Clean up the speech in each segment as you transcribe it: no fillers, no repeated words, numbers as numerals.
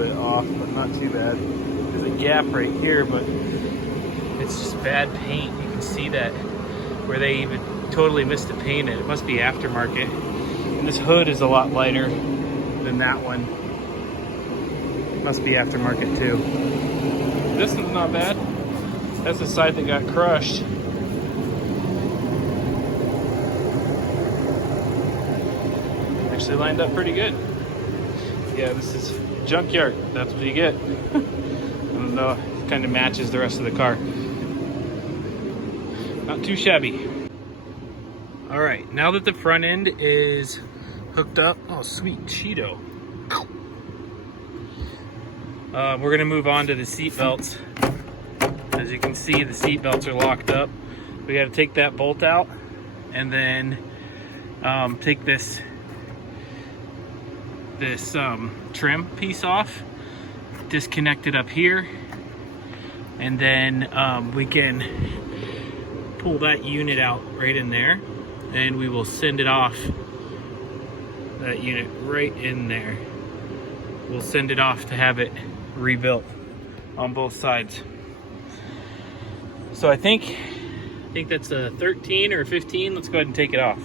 bit off, but not too bad. There's a gap right here, but it's just bad paint. You can see that where they even totally missed the paint in. It must be aftermarket. And this hood is a lot lighter than that one. It must be aftermarket too. This one's not bad. That's the side that got crushed. Actually lined up pretty good. Yeah, this is junkyard. That's what you get. And it kind of matches the rest of the car. Not too shabby. All right, now that the front end is hooked up, oh sweet Cheeto. We're gonna move on to the seat belts. As you can see, the seat belts are locked up. We got to take that bolt out and then take this trim piece off, disconnect it up here, and then we can pull that unit out right in there, and we will send it off, that unit right in there. We'll send it off to have it rebuilt on both sides. So I think that's a 13 or a 15. Let's go ahead and take it off.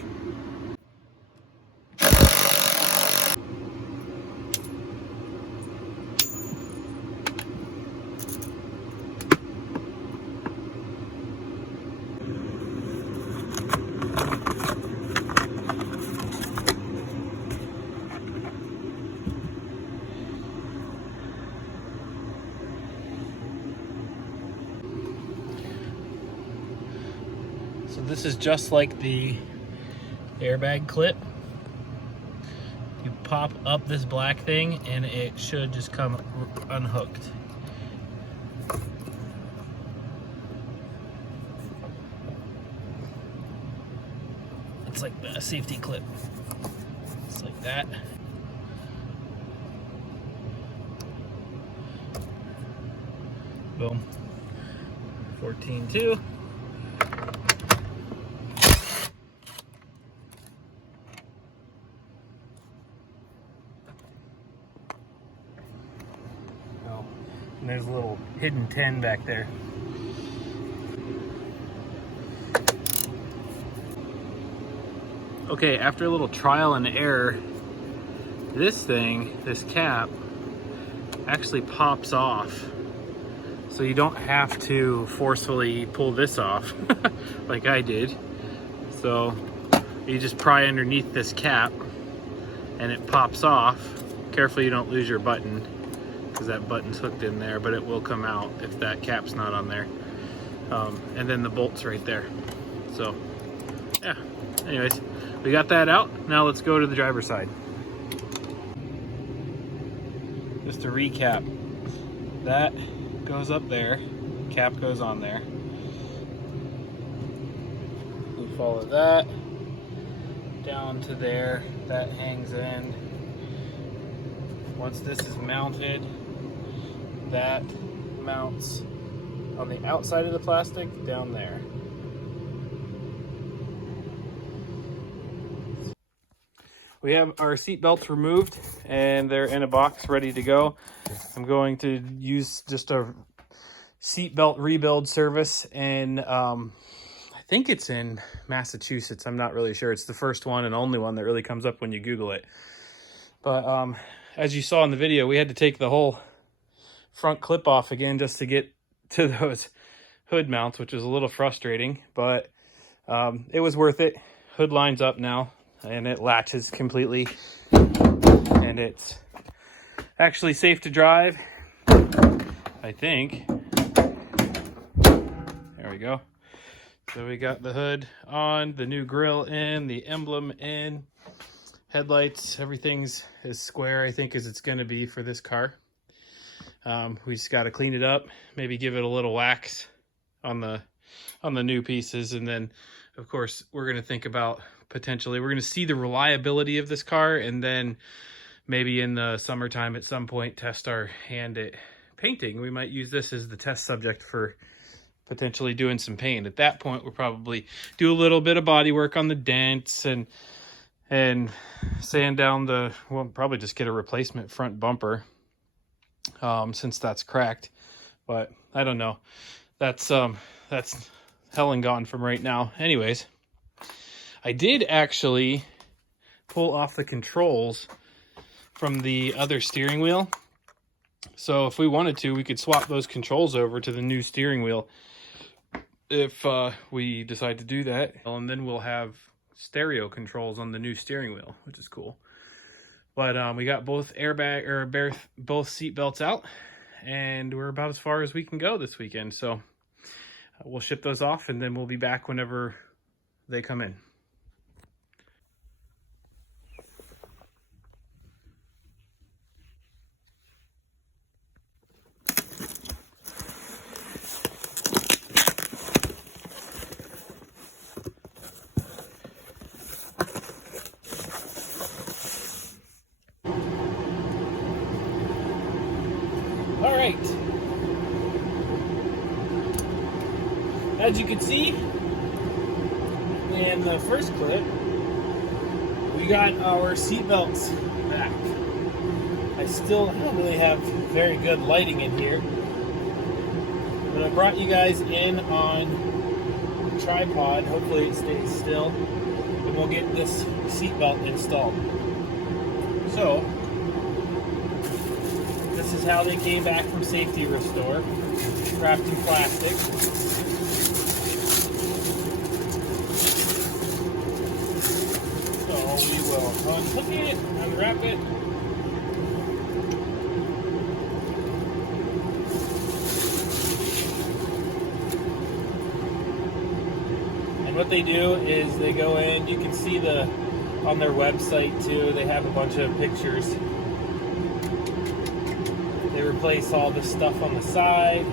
So this is just like the airbag clip. You pop up this black thing and it should just come unhooked. It's like the safety clip. It's like that. Boom. 14.2. And there's a little hidden 10 back there. Okay, after a little trial and error, this cap, actually pops off. So you don't have to forcefully pull this off like I did. So you just pry underneath this cap and it pops off. Carefully you don't lose your button, because that button's hooked in there, but it will come out if that cap's not on there. And then the bolt's right there. So yeah, anyways, we got that out. Now let's go to the driver's side. Just to recap, that goes up there, cap goes on there. We follow that down to there, that hangs in. Once this is mounted, that mounts on the outside of the plastic down there. We have our seat belts removed and they're in a box ready to go. I'm going to use just a seat belt rebuild service in, I think it's in Massachusetts. I'm not really sure. It's the first one and only one that really comes up when you Google it. But as you saw in the video, we had to take the whole front clip off again just to get to those hood mounts, which was a little frustrating, but it was worth it. Hood lines up now and it latches completely, and it's actually safe to drive, I think. There we go. So we got the hood on, the new grille in, the emblem in, headlights, everything's as square, I think, as it's going to be for this car. We just got to clean it up, maybe give it a little wax on the new pieces, and then of course we're going to think about potentially, we're going to see the reliability of this car, and then maybe in the summertime at some point test our hand at painting. We might use this as the test subject for potentially doing some paint. At that point we'll probably do a little bit of body work on the dents and sand down we'll probably just get a replacement front bumper since that's cracked. But I don't know. That's hell and gone from right now. Anyways, I did actually pull off the controls from the other steering wheel. So if we wanted to, we could swap those controls over to the new steering wheel if we decide to do that. And then we'll have stereo controls on the new steering wheel, which is cool. But we got both both seat belts out, and we're about as far as we can go this weekend. So we'll ship those off, and then we'll be back whenever they come in. All right. As you can see in the first clip, we got our seat belts back. I still don't really have very good lighting in here, but I brought you guys in on the tripod. Hopefully it stays still, and we'll get this seat belt installed. So this is how they came back from Safety Restore, wrapped in plastic. So we will unhook it, unwrap it. And what they do is they go in, you can see on their website too, they have a bunch of pictures. They replace all the stuff on the side.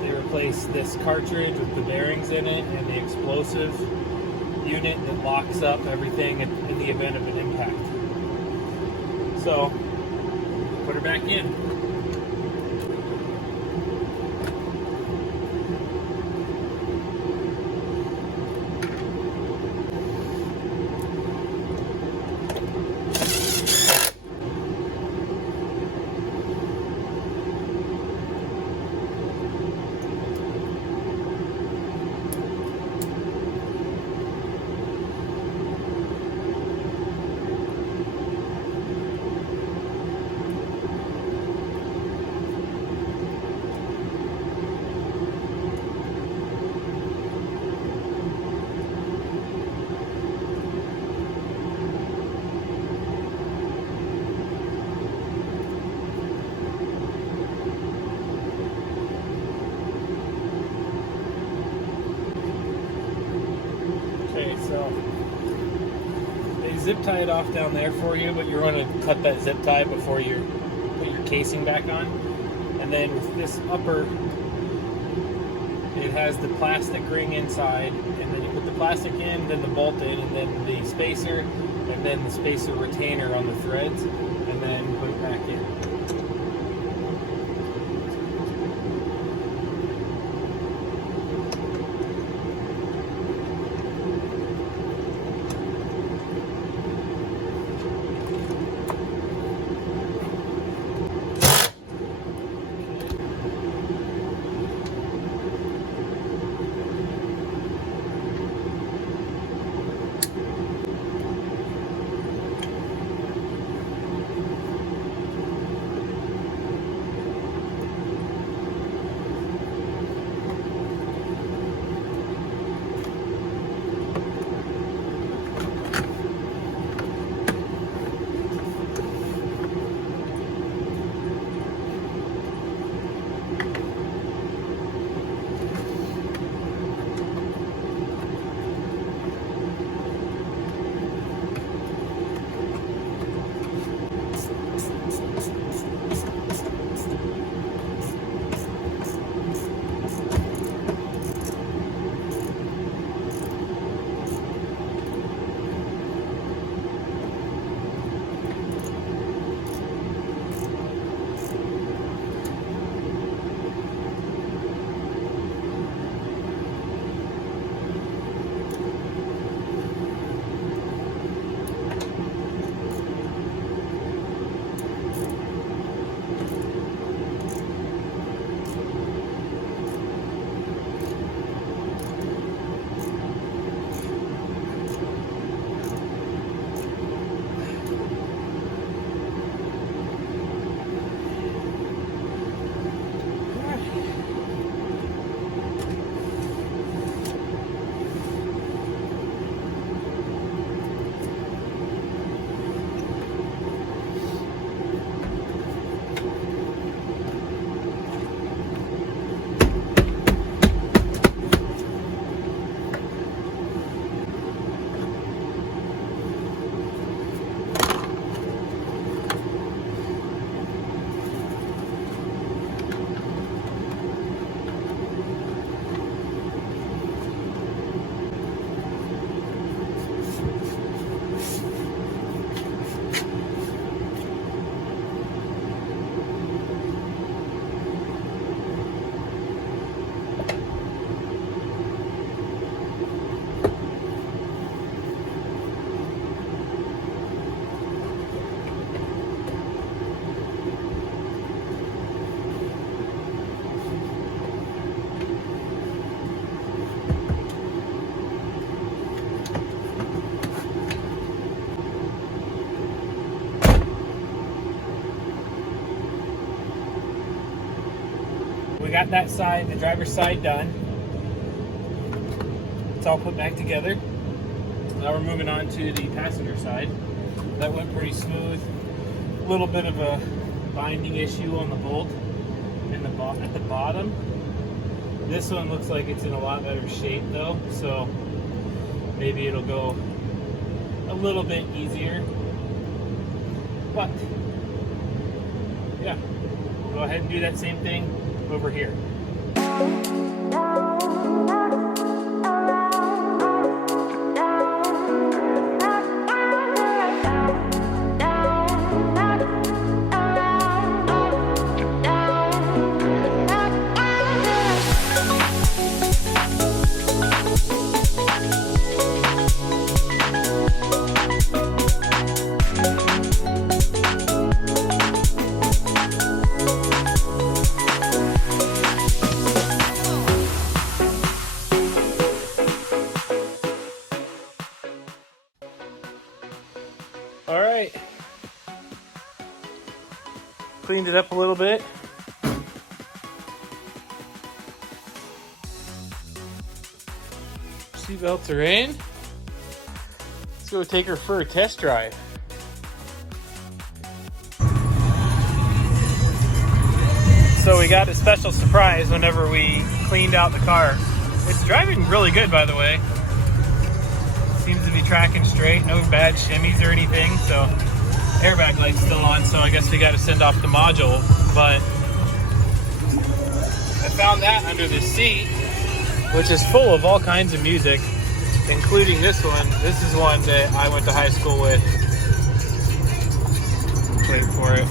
They replace this cartridge with the bearings in it and the explosive unit that locks up everything in the event of an impact. So, put her back in. So they zip tie it off down there for you, but you're going to cut that zip tie before you put your casing back on. And then with this upper, it has the plastic ring inside, and then you put the plastic in, then the bolt in, and then the spacer, and then the spacer retainer on the threads, and then put it back in. got that side, the driver's side done. It's all put back together. Now we're moving on to the passenger side. That went pretty smooth. A little bit of a binding issue on the bolt at the bottom. This one looks like it's in a lot better shape though, so maybe it'll go a little bit easier. But yeah, go ahead and do that same thing over here. All right, cleaned it up a little bit. Seatbelts are in. Let's go take her for a test drive. So we got a special surprise whenever we cleaned out the car. It's driving really good, by the way. Seems to be tracking straight, no bad shimmies or anything. So airbag light's still on, so I guess we got to send off the module. But I found that under the seat, which is full of all kinds of music, including this one. This is one that I went to high school with. Wait for it.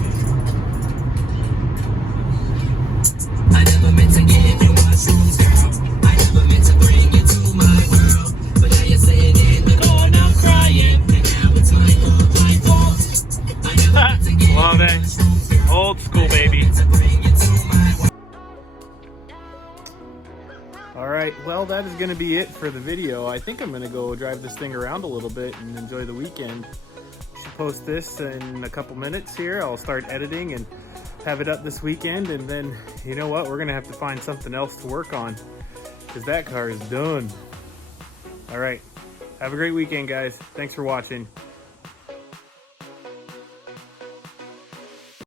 I never meant to give you my shoes, girl. I never meant to bring you to my world. But now you're saying it, going out crying. And now it's my fault. I never meant to give love it. Old school, baby. Alright, well that is going to be it for the video. I think I'm going to go drive this thing around a little bit and enjoy the weekend. Should post this in a couple minutes here. I'll start editing and have it up this weekend, and then you know what, we're going to have to find something else to work on because that car is done. Alright, have a great weekend guys. Thanks for watching.